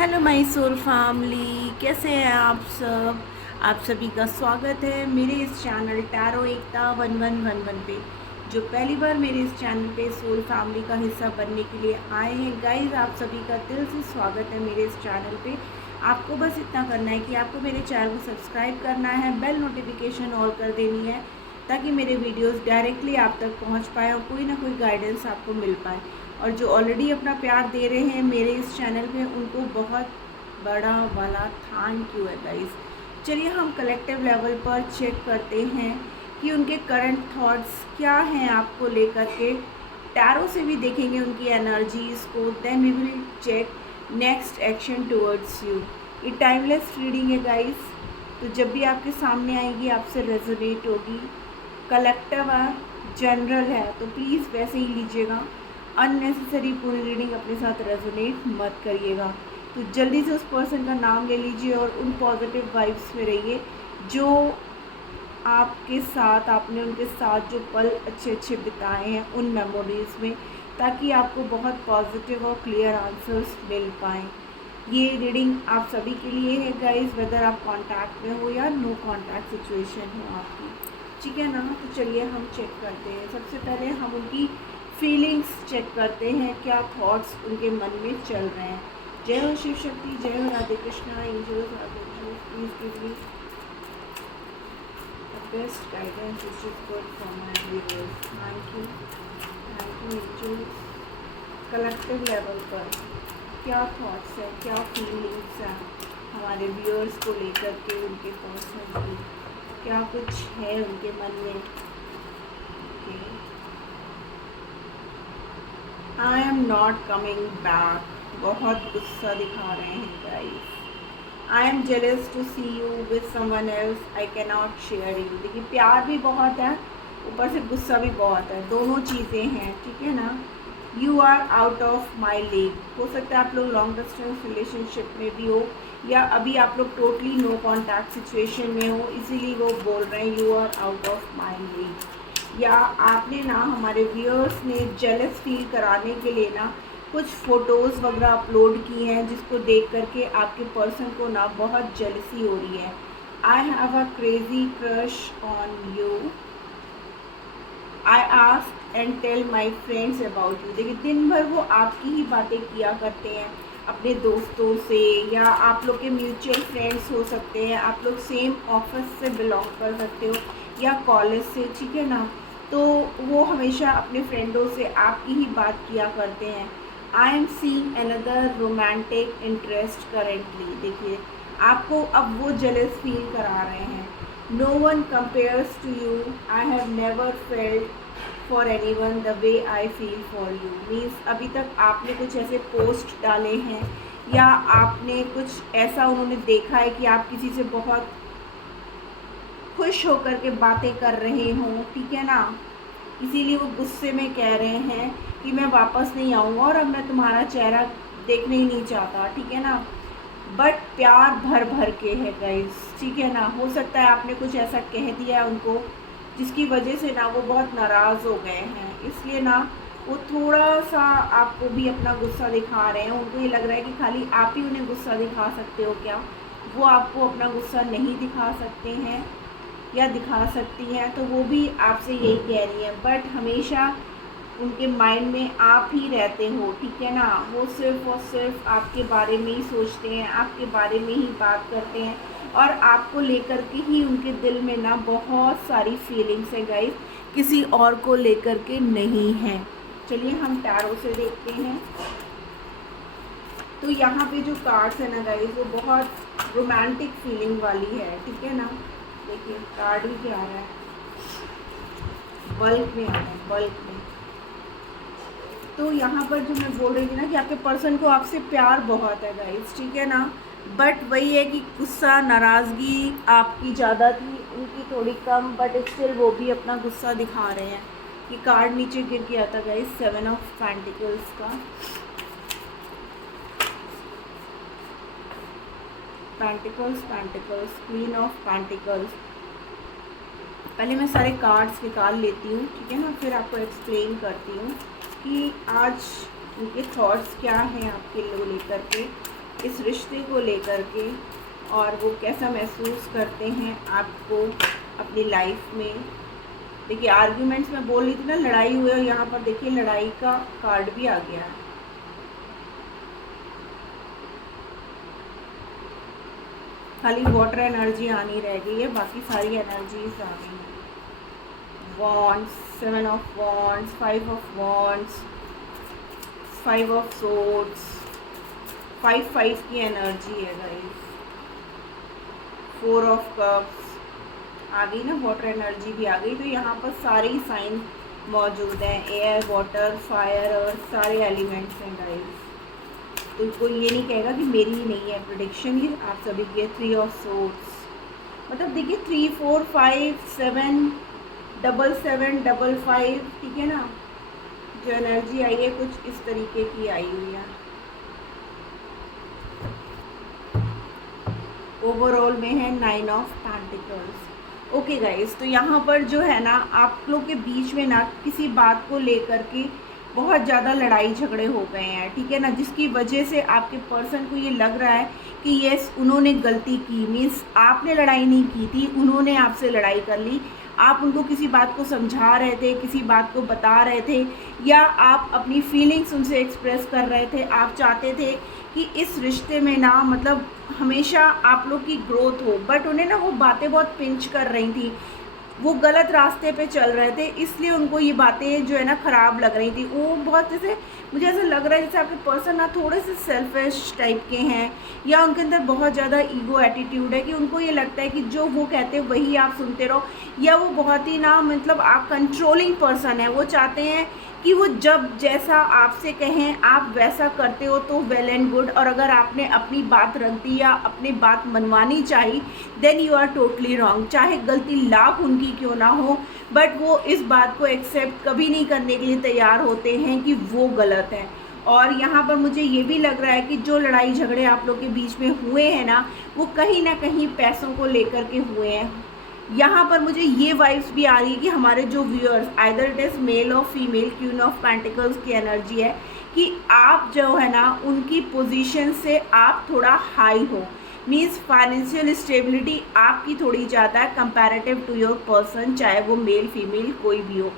Hello Mysore family, कैसे हैं आप सब। आप सभी का स्वागत है मेरे इस चैनल टैरो एकता 1111 पे। जो पहली बार मेरे इस चैनल पे सोल फैमिली का हिस्सा बनने के लिए आए हैं गाइस, आप सभी का दिल से स्वागत है मेरे इस चैनल पे। आपको बस इतना करना है कि आपको मेरे चैनल को सब्सक्राइब करना है, बेल नोटिफिकेशन ऑल कर देनी है, ताकि मेरे वीडियोज़ डायरेक्टली आप तक पहुँच पाए और कोई ना कोई गाइडेंस आपको मिल पाए। और जो ऑलरेडी अपना प्यार दे रहे हैं मेरे इस चैनल पे, उनको बहुत बड़ा वाला थैंक यू है गाइस। चलिए हम कलेक्टिव लेवल पर चेक करते हैं कि उनके करंट थॉट्स क्या हैं आपको लेकर के। टैरो से भी देखेंगे उनकी एनर्जीज़ को, then we will check next action towards you. ये टाइमलेस रीडिंग है गाइस, तो जब भी आपके सामने आएगी आपसे रेजोनेट होगी। कलेक्टिव है, जनरल है, तो प्लीज़ वैसे ही लीजिएगा। अननेसेसरी पूरी रीडिंग अपने साथ रेजोनेट मत करिएगा। तो जल्दी से उस पर्सन का नाम ले लीजिए और उन पॉजिटिव वाइब्स में रहिए जो आपके साथ, आपने उनके साथ जो पल अच्छे अच्छे बिताए हैं उन मेमोरीज़ में, ताकि आपको बहुत पॉजिटिव और क्लियर आंसर्स मिल पाएँ। ये रीडिंग आप सभी के लिए है गाइस, वेदर आप कांटेक्ट में हो या नो कांटेक्ट सिचुएशन हो आपकी, ठीक है ना। तो चलिए हम चेक करते हैं। सबसे पहले हम उनकी फीलिंग्स चेक करते हैं, क्या थॉट्स उनके मन में चल रहे हैं। जय हो शिव शक्ति, जय हो Radhe Krishna. Angels please give me the best guidance which is good for my viewers. Thank you angels. Collective level पर क्या थॉट्स हैं, क्या फीलिंग्स हैं हमारे व्यूअर्स को लेकर के, उनके पर्सन की क्या कुछ है उनके मन में। I am not coming back, बहुत गुस्सा दिखा रहे हैं guys. I am jealous to see you with someone else, I can not share you. देखिए प्यार भी बहुत है, ऊपर से गुस्सा भी बहुत है, दोनों चीज़ें हैं, ठीक है ना। You are out of my league, हो सकता है आप लोग लॉन्ग डिस्टेंस रिलेशनशिप में भी हो, या अभी आप लोग टोटली नो कॉन्टैक्ट सिचुएशन में हो, इसीलिए वो बोल रहे हैं you are out of my league. या आपने ना, हमारे व्यूअर्स ने जेलस फील कराने के लिए ना कुछ फ़ोटोज़ वगैरह अपलोड की हैं, जिसको देख करके आपके पर्सन को ना बहुत जेलसी हो रही है। I have a crazy crush on you, I ask and tell my friends about you. देखिए दिन भर वो आपकी ही बातें किया करते हैं अपने दोस्तों से, या आप लोग के म्यूचुअल फ्रेंड्स हो सकते हैं, आप लोग सेम ऑफिस से बिलोंग कर सकते हो या कॉलेज से, ठीक है ना। तो वो हमेशा अपने फ्रेंडों से आपकी ही बात किया करते हैं। I am seeing another romantic interest currently. देखिए आपको अब वो जेलस फील करा रहे हैं। No one compares to you, I have never felt for any one the way I feel for you. Means अभी तक आपने कुछ ऐसे पोस्ट डाले हैं या आपने कुछ ऐसा उन्होंने देखा है कि आप किसी से बहुत खुश होकर के बातें कर रहे हों, ठीक है ना। इसीलिए वो गुस्से में कह रहे हैं कि मैं वापस नहीं आऊँगा और अब मैं तुम्हारा चेहरा देखना ही नहीं चाहता, ठीक है ना। बट प्यार भर भर के है गाइस, ठीक है ना। हो सकता है आपने कुछ ऐसा कह दिया है उनको जिसकी वजह से ना वो बहुत नाराज़ हो गए हैं, इसलिए ना वो थोड़ा सा आपको भी अपना गुस्सा दिखा रहे हैं। उनको ये लग रहा है कि खाली आप ही उन्हें गुस्सा दिखा सकते हो क्या, वो आपको अपना गुस्सा नहीं दिखा सकते हैं या दिखा सकती हैं, तो वो भी आपसे यही कह रही है। बट हमेशा उनके माइंड में आप ही रहते हो, ठीक है ना। वो सिर्फ़ और सिर्फ आपके बारे में ही सोचते हैं, आपके बारे में ही बात करते हैं, और आपको लेकर के ही उनके दिल में ना बहुत सारी फीलिंग्स है गाइस, किसी और को लेकर के नहीं है। चलिए हम टैरो से देखते हैं। तो यहाँ पे जो कार्ड्स है ना गाइस, वो बहुत रोमांटिक फीलिंग वाली है, ठीक है ना। देखिए कार्ड भी क्या आ रहा है, बल्क में आ रहा है, बल्क में। तो यहाँ पर जो मैं बोल रही थी ना कि आपके पर्सन को आपसे प्यार बहुत है गाइस, ठीक है ना। बट वही है कि गुस्सा, नाराज़गी आपकी ज़्यादा थी, उनकी थोड़ी कम, बट स्टिल वो भी अपना गुस्सा दिखा रहे हैं। ये कार्ड नीचे गिर गया था गाइस, 7 ऑफ पेंटिकल्स का। Pentacles, pentacles, queen of pentacles. पहले मैं सारे कार्ड्स निकाल लेती हूँ, ठीक है ना, फिर आपको एक्सप्लेन करती हूँ कि आज उनके थॉट्स क्या हैं आपके लिए लेकर के। इस रिश्ते को लेकर के, और वो कैसा महसूस करते हैं आपको अपनी लाइफ में। देखिए आर्ग्यूमेंट्स में बोल रही थी ना, लड़ाई हुई, और यहाँ पर देखिए लड़ाई का कार्ड भी आ गया है। खाली वाटर एनर्जी आनी रह गई है, बाकी सारी एनर्जीज आ गई हैं। Wands, 7 of wands, 5 of wands, 5 of swords, 5 की एनर्जी है गाइस। 4 ऑफ कप्स आ गई ना, वाटर एनर्जी भी आ गई। तो यहाँ पर सारे ही साइन मौजूद हैं, एयर, वाटर, फायर, अर्थ, सारे एलिमेंट्स हैं गाइस। तो कोई ये नहीं कहेगा कि मेरी ही नहीं है प्रेडिक्शन, ये आप सभी की है। 3 ऑफ सोर्ड्स, मतलब देखिए 3, 4, 5, 7, 7, 7, 5, ठीक है ना। जो एनर्जी आई है कुछ इस तरीके की आई हुई है। ओवरऑल में है 9 ऑफ पेंटिकल्स। ओके गाइस, तो यहाँ पर जो है ना आप लोग के बीच में ना किसी बात को लेकर के बहुत ज़्यादा लड़ाई झगड़े हो गए हैं, ठीक है ना, जिसकी वजह से आपके पर्सन को ये लग रहा है कि यस उन्होंने गलती की। मीन्स आपने लड़ाई नहीं की थी, उन्होंने आपसे लड़ाई कर ली। आप उनको किसी बात को समझा रहे थे, किसी बात को बता रहे थे, या आप अपनी फीलिंग्स उनसे एक्सप्रेस कर रहे थे। आप चाहते थे कि इस रिश्ते में ना मतलब हमेशा आप लोग की ग्रोथ हो, बट उन्हें ना वो बातें बहुत पिंच कर रही थी, वो गलत रास्ते पे चल रहे थे, इसलिए उनको ये बातें जो है ना ख़राब लग रही थी। वो बहुत जैसे मुझे ऐसा लग रहा है जैसे आपके पर्सन ना थोड़े से सेल्फिश टाइप के हैं, या उनके अंदर बहुत ज़्यादा ईगो एटीट्यूड है कि उनको ये लगता है कि जो वो कहते हैं वही आप सुनते रहो, या वो बहुत ही ना मतलब आप कंट्रोलिंग पर्सन है। वो चाहते हैं कि वो जब जैसा आपसे कहें आप वैसा करते हो तो वेल एंड गुड, और अगर आपने अपनी बात रख दी या अपनी बात मनवानी चाहिए then you are totally wrong. चाहे गलती लाख उनकी क्यों ना हो, बट वो इस बात को एक्सेप्ट कभी नहीं करने के लिए तैयार होते हैं कि वो गलत है। और यहाँ पर मुझे ये भी लग रहा है कि जो लड़ाई झगड़े आप लोग के बीच में हुए हैं ना, वो कहीं ना कहीं पैसों को लेकर के हुए हैं। यहाँ पर मुझे ये वाइब्स भी आ रही है कि हमारे जो viewers, either it is male और फीमेल, क्वीन ऑफ पेंटिकल्स की एनर्जी है कि आप जो है ना उनकी पोजीशन से आप थोड़ा हाई हो। मीन्स फाइनेंशियल स्टेबिलिटी आपकी थोड़ी ज़्यादा है कंपैरेटिव टू योर पर्सन, चाहे वो मेल फीमेल कोई भी हो।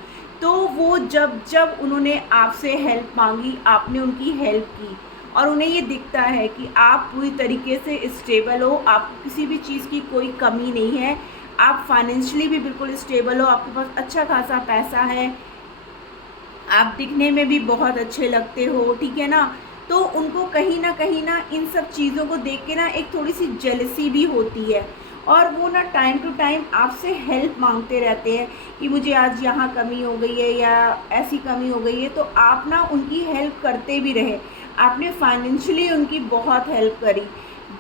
तो वो जब उन्होंने आपसे हेल्प मांगी, आपने उनकी हेल्प की, और उन्हें ये दिखता है कि आप पूरी तरीके से स्टेबल हो, आपको किसी भी चीज़ की कोई कमी नहीं है, आप फाइनेंशियली भी बिल्कुल स्टेबल हो, आपके पास अच्छा खासा पैसा है, आप दिखने में भी बहुत अच्छे लगते हो, ठीक है ना। तो उनको कहीं ना इन सब चीज़ों को देख के ना एक थोड़ी सी जेलसी भी होती है, और वो ना टाइम टू टाइम आपसे हेल्प मांगते रहते हैं कि मुझे आज यहाँ कमी हो गई है या ऐसी कमी हो गई है। तो आप ना उनकी हेल्प करते भी रहे, आपने फाइनेंशियली उनकी बहुत हेल्प करी,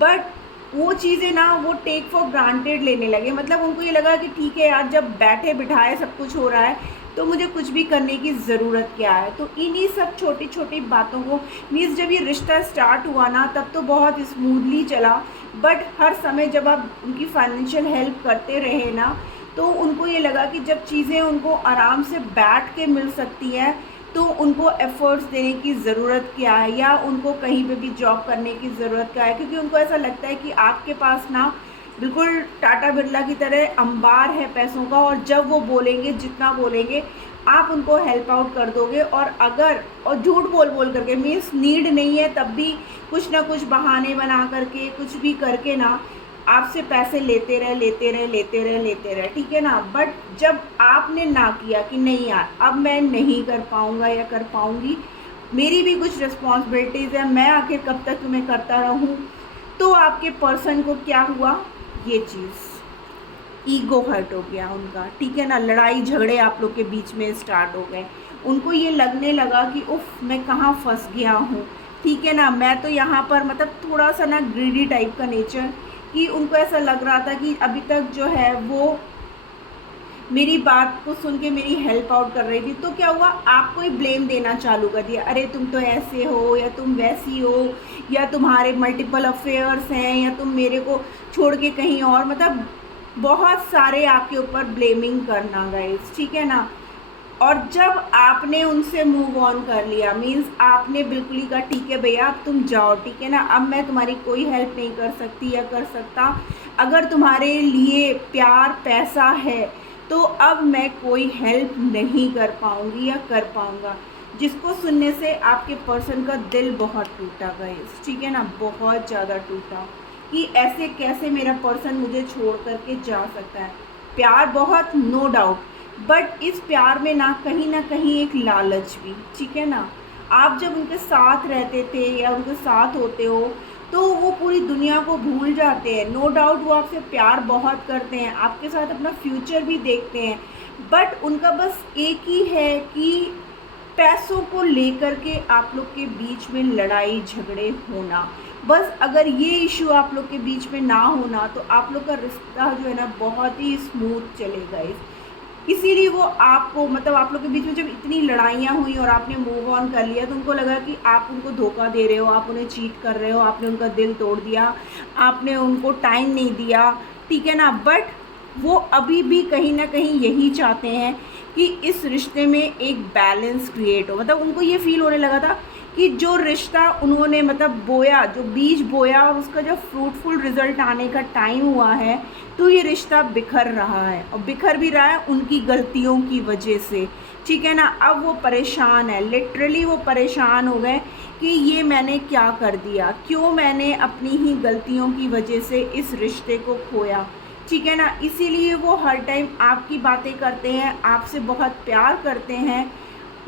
बट वो चीज़ें ना वो टेक फॉर ग्रांटेड लेने लगे। मतलब उनको ये लगा कि ठीक है यार, जब बैठे बिठाए सब कुछ हो रहा है तो मुझे कुछ भी करने की ज़रूरत क्या है। तो इन्हीं सब छोटी छोटी बातों को, मीन्स जब ये रिश्ता स्टार्ट हुआ ना तब तो बहुत स्मूथली चला, बट हर समय जब आप उनकी फाइनेंशियल हेल्प करते रहे ना, तो उनको ये लगा कि जब चीज़ें उनको आराम से बैठ के मिल सकती हैं तो उनको एफ़र्ट्स देने की ज़रूरत क्या है, या उनको कहीं पे भी जॉब करने की ज़रूरत क्या है। क्योंकि उनको ऐसा लगता है कि आपके पास ना बिल्कुल टाटा बिरला की तरह अंबार है पैसों का, और जब वो बोलेंगे, जितना बोलेंगे आप उनको हेल्प आउट कर दोगे। और झूठ बोल करके, मीन्स नीड नहीं है तब भी कुछ ना कुछ बहाने बना करके, कुछ भी करके ना आपसे पैसे लेते रहे, ठीक है ना। बट जब आपने ना किया कि नहीं यार अब मैं नहीं कर पाऊँगा या कर पाऊँगी, मेरी भी कुछ रिस्पॉन्सिबिलिटीज़ है, मैं आखिर कब तक तुम्हें करता रहूँ, तो आपके पर्सन को क्या हुआ, ये चीज़ ईगो हर्ट हो गया उनका, ठीक है ना। लड़ाई झगड़े आप लोग के बीच में स्टार्ट हो गए। उनको ये लगने लगा कि उफ मैं कहाँ फंस गया हूँ, ठीक है ना। मैं तो यहाँ पर मतलब थोड़ा सा ना ग्रीडी टाइप का नेचर, कि उनको ऐसा लग रहा था कि अभी तक जो है वो मेरी बात को सुन के मेरी हेल्प आउट कर रही थी, तो क्या हुआ आपको ही ब्लेम देना चालू कर दिया, अरे तुम तो ऐसे हो या तुम वैसी हो, या तुम्हारे मल्टीपल अफेयर्स हैं, या तुम मेरे को छोड़ के कहीं और, मतलब बहुत सारे आपके ऊपर ब्लेमिंग करना गाइस, ठीक है ना। और जब आपने उनसे मूव ऑन कर लिया, मीन्स आपने बिल्कुल ही कहा ठीक है भैया अब तुम जाओ, ठीक है ना, अब मैं तुम्हारी कोई हेल्प नहीं कर सकती या कर सकता, अगर तुम्हारे लिए प्यार पैसा है तो अब मैं कोई हेल्प नहीं कर पाऊँगी या कर पाऊँगा। जिसको सुनने से आपके पर्सन का दिल बहुत टूटा गाइस, ठीक है ना, बहुत ज़्यादा टूटा कि ऐसे कैसे मेरा पर्सन मुझे छोड़ करके जा सकता है। प्यार बहुत, नो डाउट, बट इस प्यार में ना कहीं एक लालच भी, ठीक है ना। आप जब उनके साथ रहते थे या उनके साथ होते हो तो वो पूरी दुनिया को भूल जाते हैं। नो डाउट वो आपसे प्यार बहुत करते हैं, आपके साथ अपना फ्यूचर भी देखते हैं, बट उनका बस एक ही है कि पैसों को लेकर के आप लोग के बीच में लड़ाई झगड़े होना। बस अगर ये इशू आप लोग के बीच में ना होना तो आप लोग का रिश्ता जो है ना बहुत ही स्मूथ चलेगा। इसीलिए वो आपको, मतलब आप लोग के बीच में जब इतनी लड़ाइयाँ हुई और आपने मूव ऑन कर लिया तो उनको लगा कि आप उनको धोखा दे रहे हो, आप उन्हें चीट कर रहे हो, आपने उनका दिल तोड़ दिया, आपने उनको टाइम नहीं दिया, ठीक है ना। बट वो अभी भी कहीं ना कहीं यही चाहते हैं कि इस रिश्ते में एक बैलेंस क्रिएट हो। मतलब उनको ये फील होने लगा था कि जो रिश्ता उन्होंने मतलब बोया, जो बीज बोया और उसका जो फ्रूटफुल रिज़ल्ट आने का टाइम हुआ है तो ये रिश्ता बिखर रहा है, और बिखर भी रहा है उनकी गलतियों की वजह से, ठीक है ना। अब वो परेशान है, लिटरली वो परेशान हो गए कि ये मैंने क्या कर दिया, क्यों मैंने अपनी ही गलतियों की वजह से इस रिश्ते को खोया, ठीक है ना। इसीलिए वो हर टाइम आपकी बातें करते हैं, आपसे बहुत प्यार करते हैं,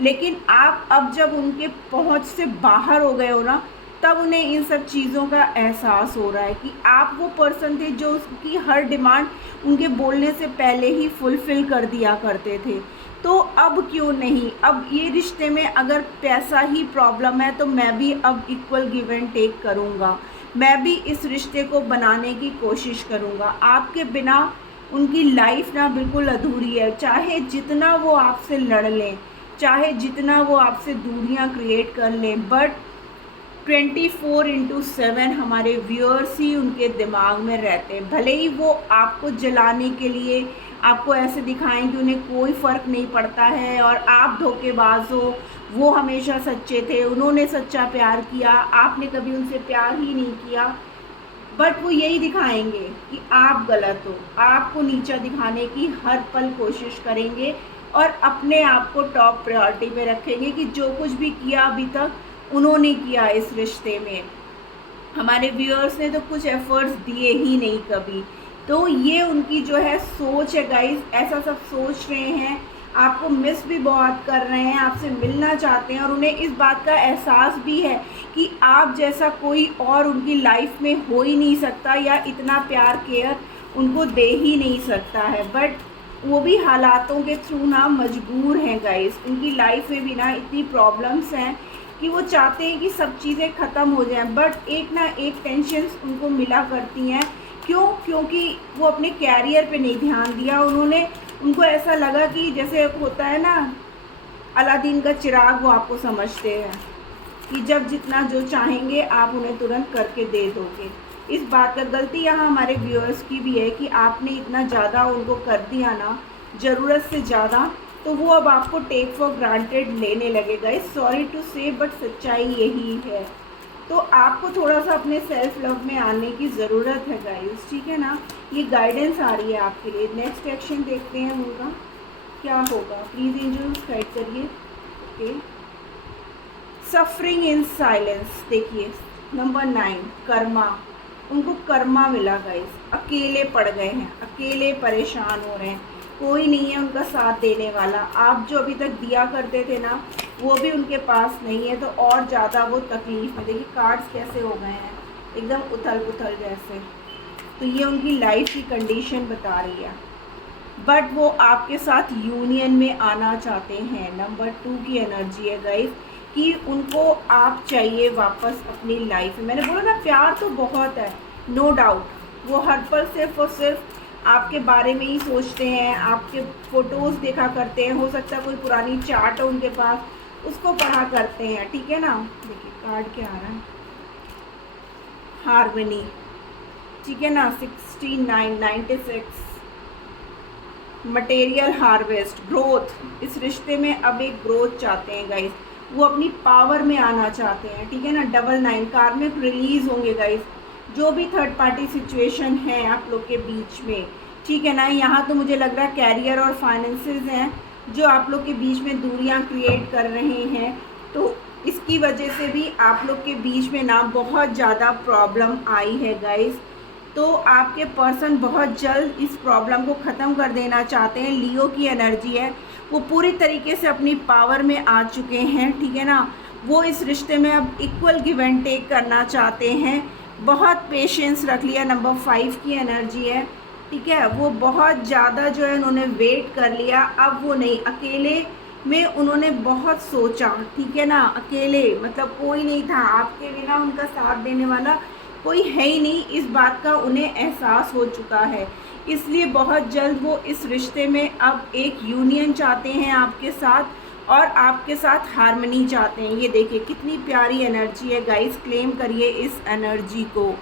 लेकिन आप अब जब उनके पहुंच से बाहर हो गए हो ना तब उन्हें इन सब चीज़ों का एहसास हो रहा है कि आप वो पर्सन थे जो उसकी हर डिमांड उनके बोलने से पहले ही फुलफ़िल कर दिया करते थे। तो अब क्यों नहीं, अब ये रिश्ते में अगर पैसा ही प्रॉब्लम है तो मैं भी अब इक्वल गिव एंड टेक करूँगा, मैं भी इस रिश्ते को बनाने की कोशिश करूँगा। आपके बिना उनकी लाइफ ना बिल्कुल अधूरी है, चाहे जितना वो आपसे लड़ लें, चाहे जितना वो आपसे दूरियां क्रिएट कर लें, बट 24/7 हमारे व्यूअर्स ही उनके दिमाग में रहते हैं। भले ही वो आपको जलाने के लिए आपको ऐसे दिखाएं कि उन्हें कोई फ़र्क नहीं पड़ता है और आप धोखेबाज हो, वो हमेशा सच्चे थे, उन्होंने सच्चा प्यार किया, आपने कभी उनसे प्यार ही नहीं किया, बट वो यही दिखाएंगे कि आप गलत हो, आपको नीचा दिखाने की हर पल कोशिश करेंगे और अपने आप को टॉप प्रायोरिटी पे रखेंगे कि जो कुछ भी किया अभी तक उन्होंने किया इस रिश्ते में, हमारे व्यूअर्स ने तो कुछ एफर्ट्स दिए ही नहीं कभी। तो ये उनकी जो है सोच है गाइस, ऐसा सब सोच रहे हैं, आपको मिस भी बहुत कर रहे हैं, आपसे मिलना चाहते हैं, और उन्हें इस बात का एहसास भी है कि आप जैसा कोई और उनकी लाइफ में हो ही नहीं सकता या इतना प्यार केयर उनको दे ही नहीं सकता है। बट वो भी हालातों के थ्रू ना मजबूर हैं गाइस, उनकी लाइफ में भी ना इतनी प्रॉब्लम्स हैं कि वो चाहते हैं कि सब चीज़ें ख़त्म हो जाएं, बट एक ना एक टेंशन्स उनको मिला करती हैं। क्यों? क्योंकि वो अपने कैरियर पे नहीं ध्यान दिया उन्होंने, उनको ऐसा लगा कि जैसे होता है ना अलादीन का चिराग, वो आपको समझते हैं कि जब जितना जो चाहेंगे आप उन्हें तुरंत करके दे दोगे। इस बात का गलती यहाँ हमारे व्यूअर्स की भी है कि आपने इतना ज़्यादा उनको कर दिया ना, ज़रूरत से ज़्यादा, तो वो अब आपको टेक फॉर ग्रांटेड लेने लगेगा। इस सॉरी टू से बट सच्चाई यही है। तो आपको थोड़ा सा अपने सेल्फ लव में आने की ज़रूरत है गाइस, ठीक है ना। ये गाइडेंस आ रही है आपके लिए। नेक्स्ट एक्शन देखते हैं उनका क्या होगा, प्लीज़ एंजल्स गाइड करिए। ओके, सफरिंग इन साइलेंस, देखिए नंबर 9 कर्मा, उनको कर्मा मिला गाइस, अकेले पड़ गए हैं, अकेले परेशान हो रहे हैं, कोई नहीं है उनका साथ देने वाला। आप जो अभी तक दिया करते थे ना वो भी उनके पास नहीं है, तो और ज़्यादा वो तकलीफ़ में। देखिए कार्ड्स कैसे हो गए हैं, एकदम उथल पुथल जैसे। तो ये उनकी लाइफ की कंडीशन बता रही है, बट वो आपके साथ यूनियन में आना चाहते हैं। नंबर 2 की एनर्जी है गाइस कि उनको आप चाहिए वापस अपनी लाइफ में। मैंने बोला ना प्यार तो बहुत है, नो डाउट, वो हर पल सिर्फ और सिर्फ आपके बारे में ही सोचते हैं, आपके फ़ोटोज़ देखा करते हैं, हो सकता है कोई पुरानी चार्ट हो उनके पास, उसको पढ़ा करते हैं, ठीक है ना। देखिए कार्ड क्या आ रहा है, हार्मनी, ठीक है ना, 69, 96, मटेरियल हार्वेस्ट, ग्रोथ, इस रिश्ते में अब एक ग्रोथ चाहते हैं गाइस, वो अपनी पावर में आना चाहते हैं, ठीक है ना। 99 कार्मिक रिलीज होंगे गाइस, जो भी थर्ड पार्टी सिचुएशन है आप लोग के बीच में, ठीक है ना। यहाँ तो मुझे लग रहा है कैरियर और फाइनेंसेस हैं जो आप लोग के बीच में दूरियाँ क्रिएट कर रहे हैं, तो इसकी वजह से भी आप लोग के बीच में ना बहुत ज़्यादा प्रॉब्लम आई है गाइस। तो आपके पर्सन बहुत जल्द इस प्रॉब्लम को ख़त्म कर देना चाहते हैं। लियो की एनर्जी है, वो पूरी तरीके से अपनी पावर में आ चुके हैं, ठीक है ना। वो इस रिश्ते में अब इक्वल गिव एंड टेक करना चाहते हैं। बहुत पेशेंस रख लिया, नंबर 5 की एनर्जी है, ठीक है। वो बहुत ज़्यादा जो है उन्होंने वेट कर लिया, अब वो नहीं, अकेले में उन्होंने बहुत सोचा, ठीक है ना। अकेले मतलब कोई नहीं था, आपके बिना उनका साथ देने वाला कोई है ही नहीं, इस बात का उन्हें एहसास हो चुका है। इसलिए बहुत जल्द वो इस रिश्ते में अब एक यूनियन चाहते हैं आपके साथ, और आपके साथ हार्मनी चाहते हैं। ये देखिए कितनी प्यारी एनर्जी है गाइस, क्लेम करिए इस एनर्जी को,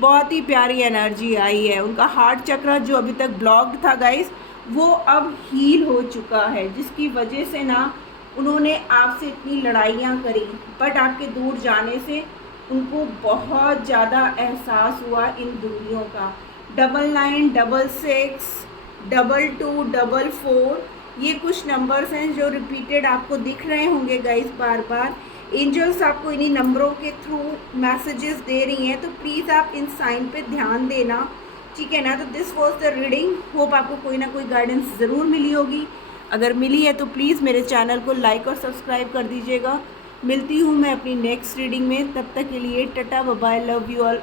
बहुत ही प्यारी एनर्जी आई है। उनका हार्ट चक्र जो अभी तक ब्लॉक्ड था गाइस, वो अब हील हो चुका है, जिसकी वजह से ना उन्होंने आपसे इतनी लड़ाइयाँ करी, बट आपके दूर जाने से उनको बहुत ज़्यादा एहसास हुआ इन दूरियों का। 99, 66, 22, 44, ये कुछ नंबर्स हैं जो रिपीटेड आपको दिख रहे होंगे गाइस बार बार। एंजल्स आपको इन्हीं नंबरों के थ्रू मैसेजेस दे रही हैं, तो प्लीज़ आप इन साइन पे ध्यान देना, ठीक है ना। तो this was the reading, hope आपको कोई ना कोई गाइडेंस ज़रूर मिली होगी। अगर मिली है तो प्लीज़ मेरे चैनल को लाइक और सब्सक्राइब कर दीजिएगा। मिलती हूँ मैं अपनी नेक्स्ट रीडिंग में, तब तक के लिए tata bye bye, love you all.